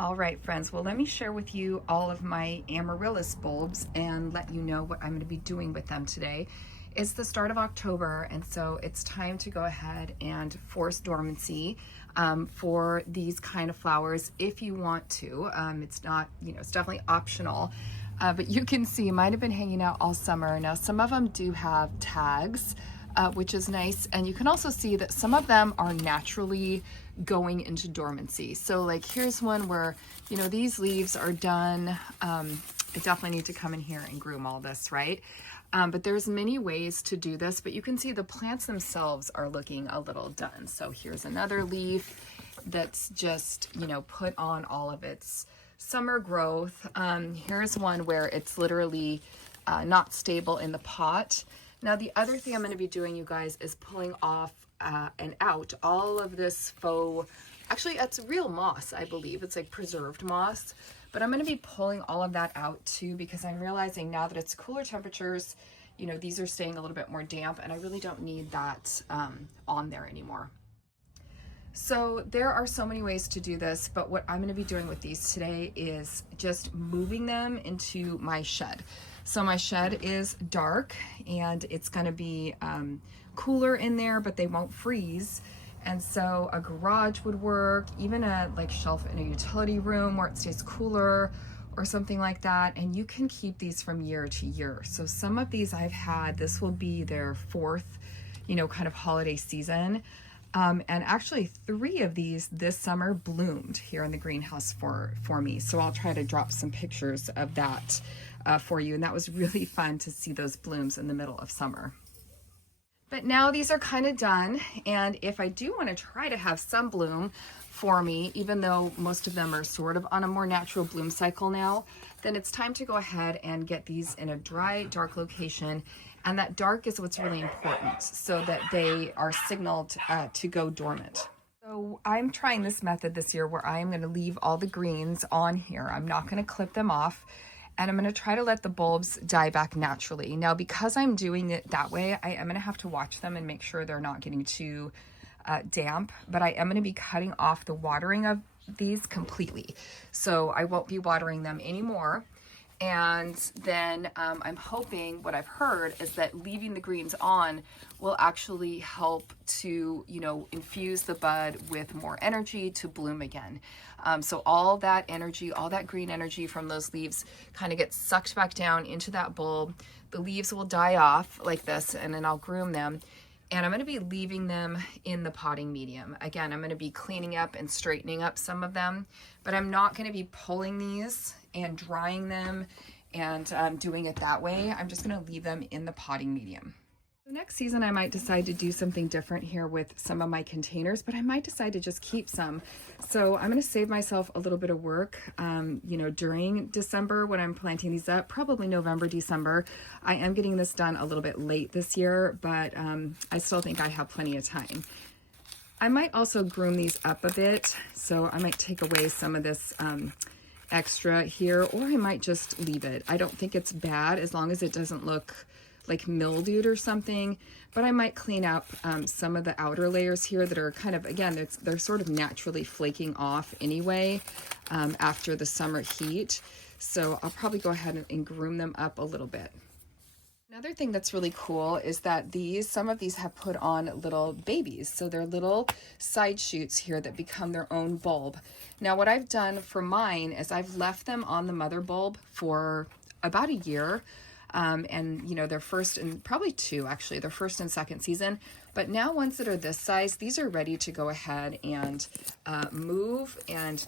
All right, friends, well, let me share with you all of my Amaryllis bulbs and let you know what I'm going to be doing with them today. It's the start of October, and so it's time to go ahead and force dormancy for these kind of flowers if you want to. It's not, it's definitely optional. But you can see mine have been hanging out all summer. Now, some of them do have tags, which is nice. And you can also see that some of them are naturally going into dormancy. So like here's one where, these leaves are done. I definitely need to come in here and groom all this, right? But there's many ways to do this, but you can see the plants themselves are looking a little done. So here's another leaf that's just, put on all of its summer growth. Here's one where it's literally not stable in the pot. Now the other thing I'm going to be doing, you guys, is pulling off and out all of this faux, actually it's real moss, I believe. It's like preserved moss, but I'm going to be pulling all of that out too, because I'm realizing now that it's cooler temperatures, these are staying a little bit more damp, and I really don't need that on there anymore. So there are so many ways to do this, but what I'm going to be doing with these today is just moving them into my shed. So my shed is dark and it's going to be cooler in there, but they won't freeze. And so a garage would work, even a shelf in a utility room where it stays cooler or something like that. And you can keep these from year to year. So some of these I've had, this will be their fourth, kind of holiday season. And actually 3 of these this summer bloomed here in the greenhouse for me. So I'll try to drop some pictures of that for you. And that was really fun to see those blooms in the middle of summer. But now these are kind of done. And if I do want to try to have some bloom for me, even though most of them are sort of on a more natural bloom cycle now, then it's time to go ahead and get these in a dry, dark location. And that dark is what's really important, so that they are signaled to go dormant. So I'm trying this method this year where I am going to leave all the greens on here. I'm not going to clip them off, and I'm going to try to let the bulbs die back naturally. Now, because I'm doing it that way, I am going to have to watch them and make sure they're not getting too damp, but I am going to be cutting off the watering of these completely. So I won't be watering them anymore. And then I'm hoping, what I've heard is that leaving the greens on will actually help to, infuse the bud with more energy to bloom again. So all that energy, all that green energy from those leaves kind of gets sucked back down into that bulb. The leaves will die off like this, and then I'll groom them. And I'm going to be leaving them in the potting medium. Again, I'm going to be cleaning up and straightening up some of them, but I'm not going to be pulling these and drying them and doing it that way. I'm just going to leave them in the potting medium. The next season, I might decide to do something different here with some of my containers, but I might decide to just keep some. So I'm going to save myself a little bit of work, during December when I'm planting these up, probably November, December. I am getting this done a little bit late this year, but I still think I have plenty of time. I might also groom these up a bit. So I might take away some of this extra here, or I might just leave it. I don't think it's bad as long as it doesn't look like mildewed or something, but I might clean up some of the outer layers here that are kind of, again, they're sort of naturally flaking off anyway after the summer heat. So I'll probably go ahead and groom them up a little bit. Another thing that's really cool is that some of these have put on little babies. So they're little side shoots here that become their own bulb. Now what I've done for mine is I've left them on the mother bulb for about a year. And they're first and probably 2 actually, their first and second season. But now ones that are this size, these are ready to go ahead and move and,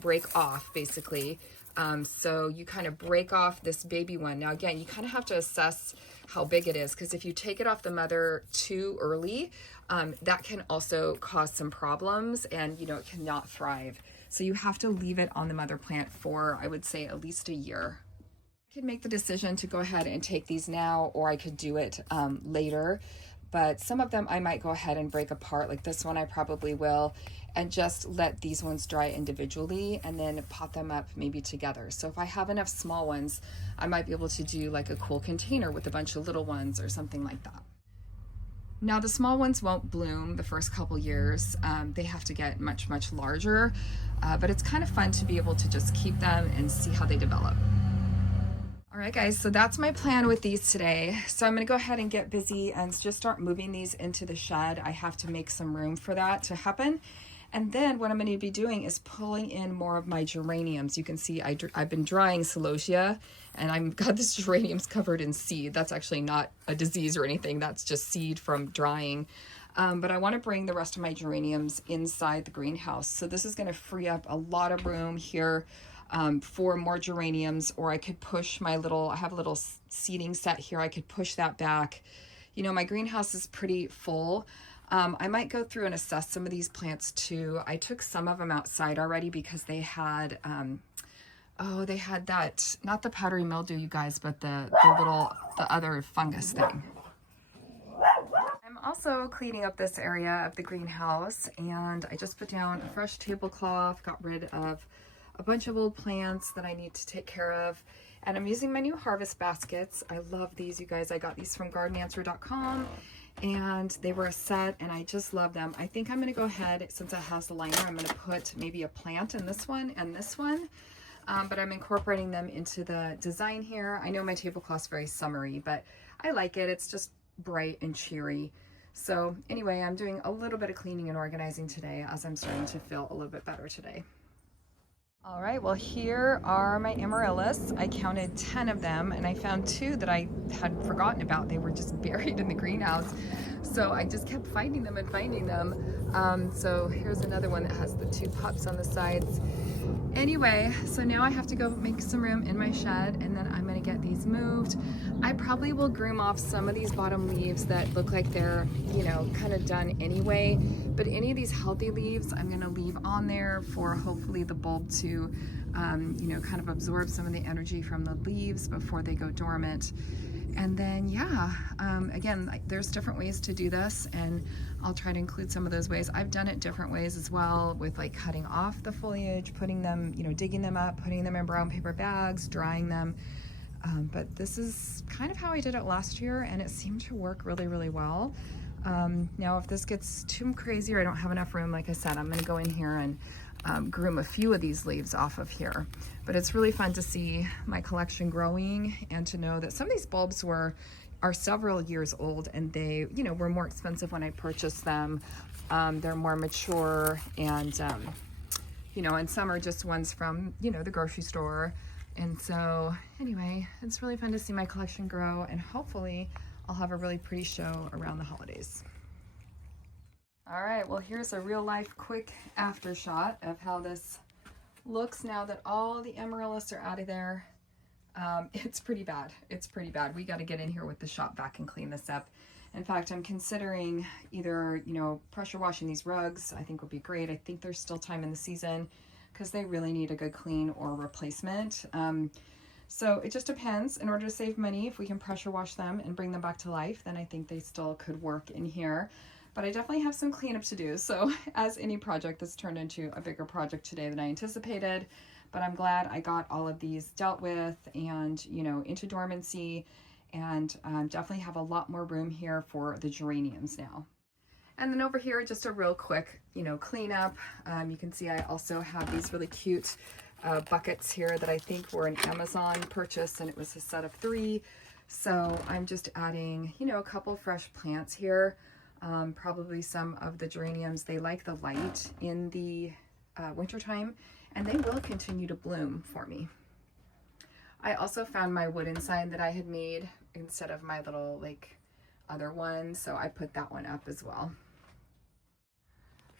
break off basically. So you kind of break off this baby one. Now again, you kind of have to assess how big it is, because if you take it off the mother too early, that can also cause some problems, and it cannot thrive. So you have to leave it on the mother plant for, I would say, at least a year. I could make the decision to go ahead and take these now, or I could do it later. But some of them I might go ahead and break apart, like this one I probably will, and just let these ones dry individually and then pot them up maybe together. So if I have enough small ones, I might be able to do like a cool container with a bunch of little ones or something like that. Now the small ones won't bloom the first couple years. They have to get much, much larger, but it's kind of fun to be able to just keep them and see how they develop. All right, guys, so that's my plan with these today. So I'm gonna go ahead and get busy and just start moving these into the shed. I have to make some room for that to happen. And then what I'm going to be doing is pulling in more of my geraniums. You can see I've been drying celosia, and I've got this geraniums covered in seed. That's actually not a disease or anything. That's just seed from drying. But I want to bring the rest of my geraniums inside the greenhouse. So this is going to free up a lot of room here for more geraniums, or I could push I have a little seeding set here. I could push that back. You know, my greenhouse is pretty full. I might go through and assess some of these plants too. I took some of them outside already because they had, they had that, not the powdery mildew, you guys, but the other fungus thing. I'm also cleaning up this area of the greenhouse, and I just put down a fresh tablecloth, got rid of a bunch of old plants that I need to take care of. And I'm using my new harvest baskets. I love these, you guys. I got these from gardenanswer.com. And they were a set, and I just love them. I think I'm going to go ahead, since it has the liner, I'm going to put maybe a plant in this one and this one. But I'm incorporating them into the design here. I know my tablecloth's very summery, but I like it. It's just bright and cheery. So anyway, I'm doing a little bit of cleaning and organizing today as I'm starting to feel a little bit better today. All right, well, here are my amaryllis. I counted 10 of them, and I found 2 that I had forgotten about. They were just buried in the greenhouse. So I just kept finding them and finding them. So here's another one that has the 2 pups on the sides. Anyway, so now I have to go make some room in my shed, and then I'm gonna get these moved. I probably will groom off some of these bottom leaves that look like they're, you know, kind of done anyway. But any of these healthy leaves, I'm gonna leave on there for hopefully the bulb to, you know, kind of absorb some of the energy from the leaves before they go dormant. And then, yeah, again, there's different ways to do this, and I'll try to include some of those ways. I've done it different ways as well, with like cutting off the foliage, putting them, you know, digging them up, putting them in brown paper bags, drying them. But this is kind of how I did it last year, and it seemed to work really, really well. Now, if this gets too crazy or I don't have enough room, like I said, I'm gonna go in here and groom a few of these leaves off of here. But it's really fun to see my collection growing, and to know that some of these bulbs are several years old, and they, you know, were more expensive when I purchased them. They're more mature, and you know, and some are just ones from, you know, the grocery store. And so anyway, it's really fun to see my collection grow, and hopefully I'll have a really pretty show around the holidays. All right, well, here's a real life quick after shot of how this looks now that all the amaryllis are out of there. It's pretty bad. It's pretty bad. We got to get in here with the shop vac and clean this up. In fact, I'm considering either, you know, pressure washing these rugs. I think would be great. I think there's still time in the season because they really need a good clean or replacement. So it just depends. In order to save money, if we can pressure wash them and bring them back to life, then I think they still could work in here. But I definitely have some cleanup to do. So as any project, this turned into a bigger project today than I anticipated. But I'm glad I got all of these dealt with and, you know, into dormancy, and definitely have a lot more room here for the geraniums now. And then over here, just a real quick, you know, cleanup. You can see I also have these really cute buckets here that I think were an Amazon purchase, and it was a set of 3. So I'm just adding, you know, a couple fresh plants here. Probably some of the geraniums, they like the light in the wintertime, and they will continue to bloom for me. I also found my wooden sign that I had made instead of my little like other one, so I put that one up as well.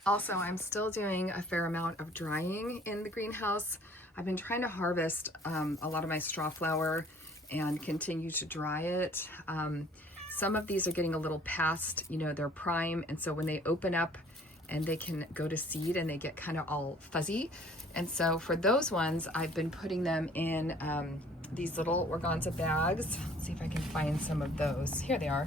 Also, I'm still doing a fair amount of drying in the greenhouse. I've been trying to harvest a lot of my straw flower and continue to dry it. Some of these are getting a little past, you know, their prime, and so when they open up and they can go to seed and they get kind of all fuzzy. And so for those ones, I've been putting them in these little organza bags. Let's see if I can find some of those. Here they are.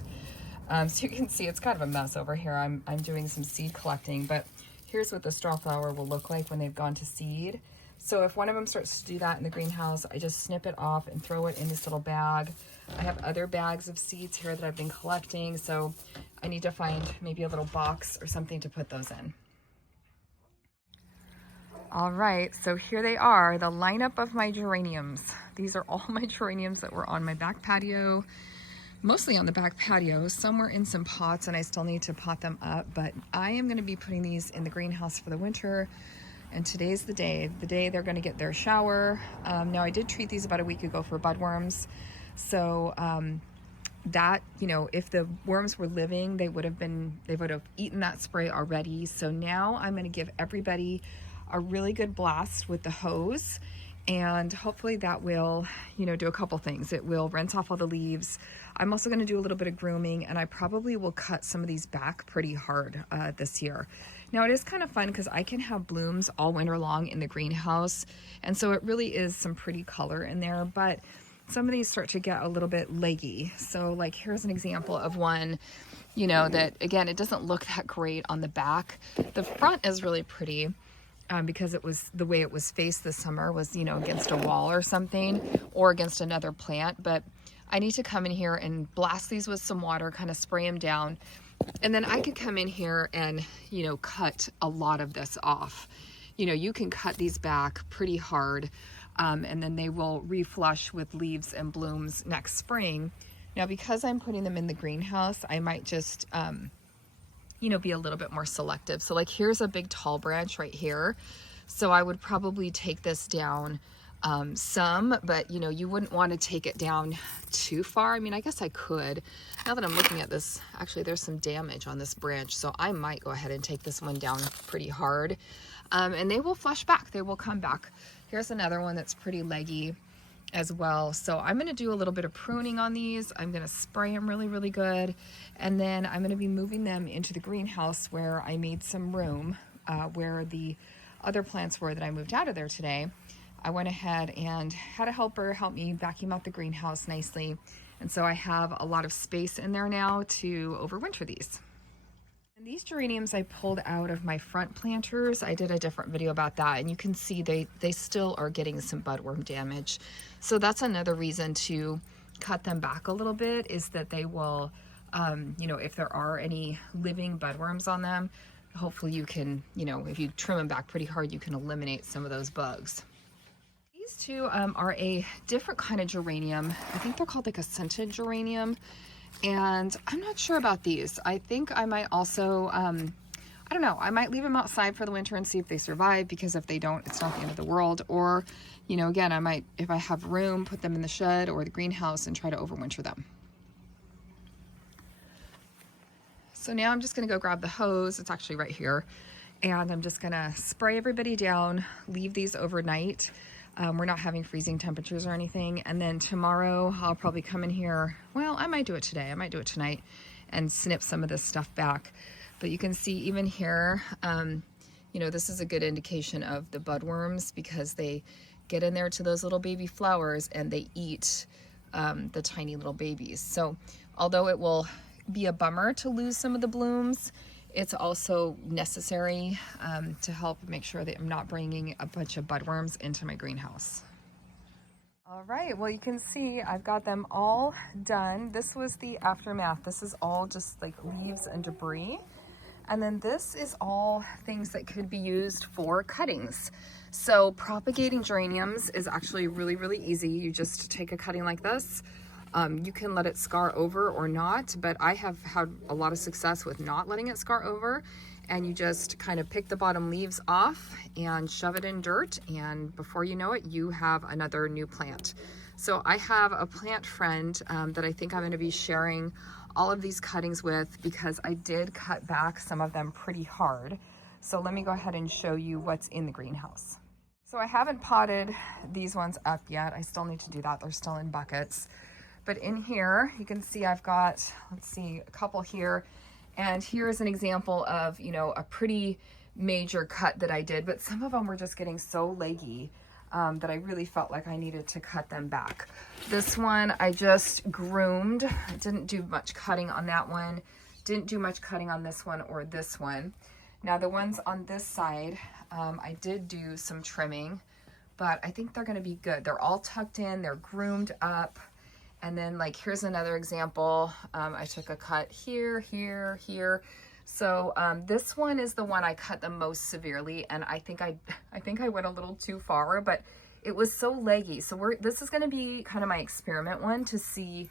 So you can see it's kind of a mess over here. I'm doing some seed collecting, but here's what the straw flower will look like when they've gone to seed. So if one of them starts to do that in the greenhouse, I just snip it off and throw it in this little bag. I have other bags of seeds here that I've been collecting, so I need to find maybe a little box or something to put those in. All right, so here they are, the lineup of my geraniums. These are all my geraniums that were on my back patio, mostly on the back patio. Some were in some pots and I still need to pot them up, but I am gonna be putting these in the greenhouse for the winter. And today's the day they're gonna get their shower. Now I did treat these about a week ago for budworms. So that, you know, if the worms were living, they would have eaten that spray already. So now I'm gonna give everybody a really good blast with the hose, and hopefully that will, you know, do a couple things. It will rinse off all the leaves. I'm also going to do a little bit of grooming, and I probably will cut some of these back pretty hard this year. Now it is kind of fun because I can have blooms all winter long in the greenhouse, and so it really is some pretty color in there, but some of these start to get a little bit leggy. So like here's an example of one, you know, that again, it doesn't look that great on the back. The front is really pretty. Because it was the way it was faced this summer was, you know, against a wall or something or against another plant. But I need to come in here and blast these with some water, kind of spray them down. And then I could come in here and, you know, cut a lot of this off. You know, you can cut these back pretty hard and then they will reflush with leaves and blooms next spring. Now, because I'm putting them in the greenhouse, I might just, you know, be a little bit more selective. So like here's a big tall branch right here. So I would probably take this down some, but you know, you wouldn't want to take it down too far. I mean, I guess I could. Now that I'm looking at this, actually there's some damage on this branch. So I might go ahead and take this one down pretty hard. And they will flush back, they will come back. Here's another one that's pretty leggy as well. So I'm going to do a little bit of pruning on these. I'm going to spray them really, really good. And then I'm going to be moving them into the greenhouse where I made some room where the other plants were that I moved out of there today. I went ahead and had a helper help me vacuum out the greenhouse nicely. And so I have a lot of space in there now to overwinter these. And these geraniums I pulled out of my front planters. I did a different video about that, and you can see they still are getting some budworm damage. So that's another reason to cut them back a little bit, is that they will, you know, if there are any living budworms on them, hopefully you can, you know, if you trim them back pretty hard, you can eliminate some of those bugs. These two are a different kind of geranium. I think they're called like a scented geranium. And I'm not sure about these. I think I might also, I don't know, I might leave them outside for the winter and see if they survive, because if they don't, it's not the end of the world. Or, you know, again, I might, if I have room, put them in the shed or the greenhouse and try to overwinter them. So now I'm just gonna go grab the hose. It's actually right here. And I'm just gonna spray everybody down, leave these overnight. We're not having freezing temperatures or anything. And then tomorrow I'll probably come in here. Well, I might do it today. I might do it tonight and snip some of this stuff back. But you can see even here, you know, this is a good indication of the budworms, because they get in there to those little baby flowers and they eat the tiny little babies. So although it will be a bummer to lose some of the blooms, it's also necessary to help make sure that I'm not bringing a bunch of budworms into my greenhouse. All right, well, you can see I've got them all done. This was the aftermath. This is all just like leaves and debris. And then this is all things that could be used for cuttings. So propagating geraniums is actually really, really easy. You just take a cutting like this. You can let it scar over or not, but I have had a lot of success with not letting it scar over. And you just kind of pick the bottom leaves off and shove it in dirt, and before you know it, you have another new plant. So I have a plant friend that I think I'm going to be sharing all of these cuttings with, because I did cut back some of them pretty hard. So let me go ahead and show you what's in the greenhouse. So I haven't potted these ones up yet. I still need to do that. They're still in buckets. But in here, you can see I've got, let's see, a couple here. And here's an example of, you know, a pretty major cut that I did, but some of them were just getting so leggy that I really felt like I needed to cut them back. This one I just groomed. I didn't do much cutting on that one. Didn't do much cutting on this one or this one. Now the ones on this side, I did do some trimming. but I think they're gonna be good. They're all tucked in, they're groomed up. And then like, here's another example. I took a cut here, here, here. So this one is the one I cut the most severely, and I think I went a little too far, but it was so leggy. So this is gonna be kind of my experiment one to see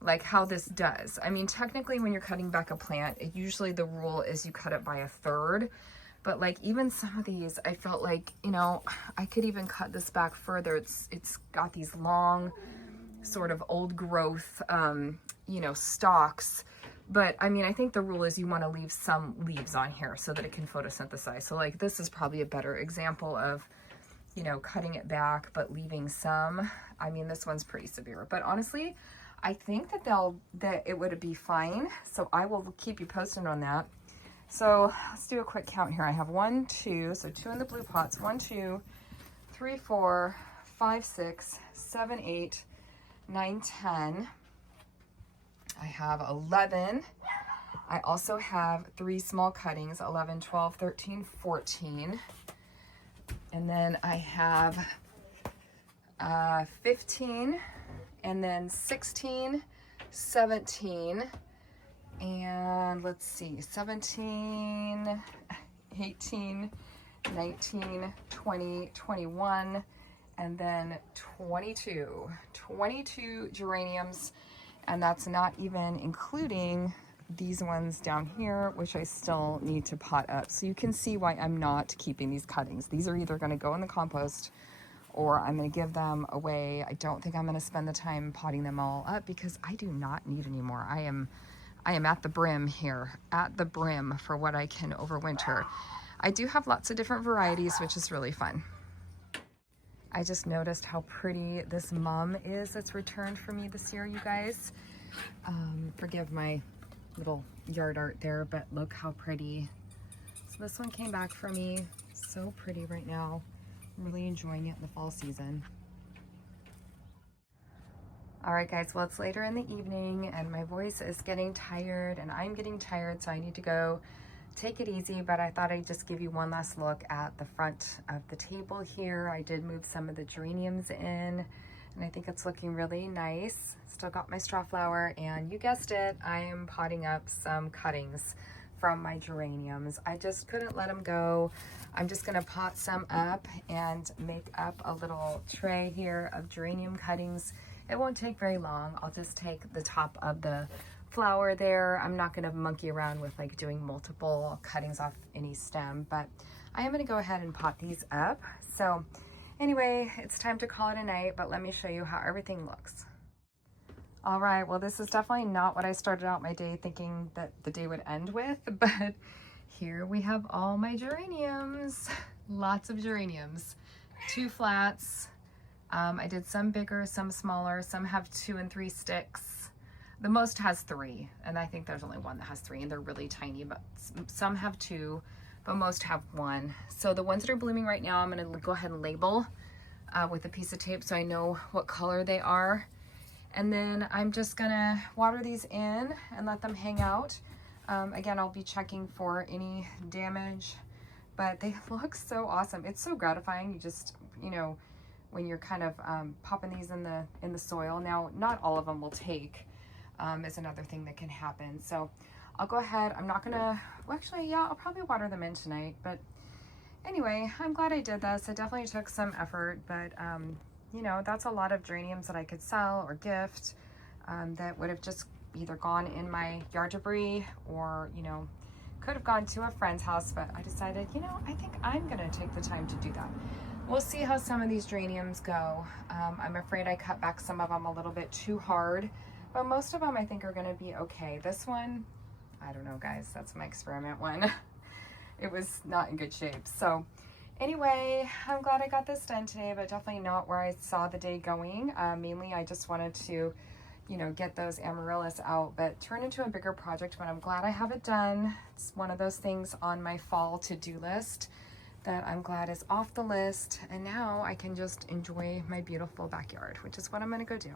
like how this does. I mean, technically when you're cutting back a plant, usually the rule is you cut it by 1/3. But like even some of these, I felt like, you know, I could even cut this back further. It's got these long sort of old growth, you know, stalks. But I mean, I think the rule is you want to leave some leaves on here so that it can photosynthesize. So like this is probably a better example of, you know, cutting it back, but leaving some. I mean, this one's pretty severe, but honestly, I think that it would be fine. So I will keep you posted on that. So let's do a quick count here. I have 1, 2, so 2 in the blue pots. 1, 2, 3, 4, 5, 6, 7, 8, 9, 10. I have 11. I also have 3 small cuttings, 11, 12, 13, 14. And then I have 15, and then 16, 17, and let's see, 17, 18, 19, 20, 21, and then 22 geraniums. And that's not even including these ones down here, which I still need to pot up. So you can see why I'm not keeping these cuttings. These are either going to go in the compost or I'm going to give them away. I don't think I'm going to spend the time potting them all up because I do not need any more. I am at the brim here, at the brim for what I can overwinter. I do have lots of different varieties, which is really fun. I just noticed how pretty this mum is that's returned for me this year, you guys. Forgive my little yard art there, but look how pretty. So this one came back for me. So pretty right now. I'm really enjoying it in the fall season. All right, guys, well, it's later in the evening and my voice is getting tired and I'm getting tired, so I need to go take it easy, but I thought I'd just give you one last look at the front of the table here. I did move some of the geraniums in and I think it's looking really nice. Still got my straw flower, and you guessed it, I am potting up some cuttings from my geraniums. I just couldn't let them go. I'm just gonna pot some up and make up a little tray here of geranium cuttings. It won't take very long. I'll just take the top of the flower there. I'm not gonna monkey around with like doing multiple cuttings off any stem, but I am gonna go ahead and pot these up. So anyway, it's time to call it a night, but let me show you how everything looks. All right, well, this is definitely not what I started out my day thinking that the day would end with, but here we have all my geraniums. Lots of geraniums, 2 flats. I did some bigger, some smaller, some have 2 and 3 sticks. The most has 3, and I think there's only one that has 3, and they're really tiny, but some have 2, but most have 1. So the ones that are blooming right now, I'm gonna go ahead and label with a piece of tape so I know what color they are. And then I'm just gonna water these in and let them hang out. Again, I'll be checking for any damage, but they look so awesome. It's so gratifying. You just, you know, when you're kind of popping these in the soil. Now, not all of them will take, is another thing that can happen. So I'll go ahead. I'm not gonna, well, actually, yeah, I'll probably water them in tonight. But anyway, I'm glad I did this. It definitely took some effort, but you know, that's a lot of geraniums that I could sell or gift that would have just either gone in my yard debris or, you know, could have gone to a friend's house, but I decided, you know, I think I'm gonna take the time to do that. We'll see how some of these geraniums go. I'm afraid I cut back some of them a little bit too hard, but most of them I think are gonna be okay. This one, I don't know, guys, that's my experiment one. It was not in good shape. So anyway, I'm glad I got this done today, but definitely not where I saw the day going. Mainly, I just wanted to, you know, get those amaryllis out, but turn into a bigger project, but I'm glad I have it done. It's one of those things on my fall to-do list that I'm glad is off the list. And now I can just enjoy my beautiful backyard, which is what I'm gonna go do.